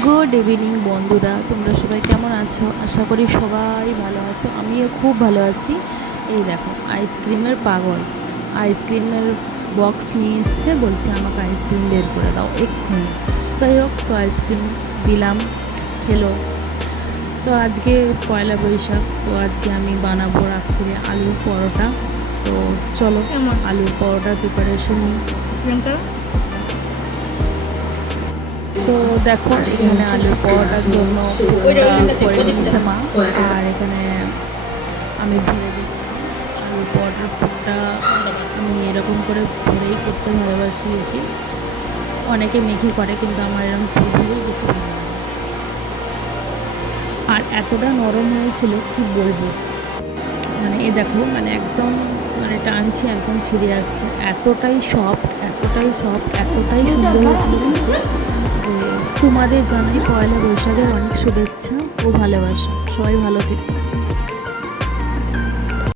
Good evening বন্ধুরা। তোমরা সবাই কেমন আছো? আশা করি সবাই ভালো আছো। আমিও খুব ভালো আছি। এই দেখো আইসক্রিমের পাগল। আইসক্রিমের বক্স নিয়ে এসছে বলছে আমাকে আইসক্রিম বের করে দাও এক্ষুনি। যাই হোক তো আইসক্রিম দিলাম খেলো। তো আজকে পয়লা বৈশাখ তো আজকে আমি বানাবো রাত্রে আলুর পরোটা। তো চলো? আলুর পরোটা প্রিপারেশন নিই। তো দেখো এখানে আলুর পরোটার জন্য করে দিচ্ছে মা। আর এখানে আমি ভরে দিচ্ছি। আলুর পরোটার পুরটা আমি এরকম করে ভরেই করতে ভালোবাসি বেশি। অনেকে মেখে করে কিন্তু আমার এরকম পুর দিলেই বেশি ভালো আর এতটা নরম হয়েছিল কি বলব? মানে এ দেখো মানে একদম মানে টানছি একদম ছিঁড়ে যাচ্ছে। এতটাই সফট এতটাই সফট এতটাই সুন্দর হয়েছিল। তোমাদের জানাই পয়লা বৈশাখের অনেক শুভেচ্ছা ও ভালোবাসা। সবাই ভালো থেকো।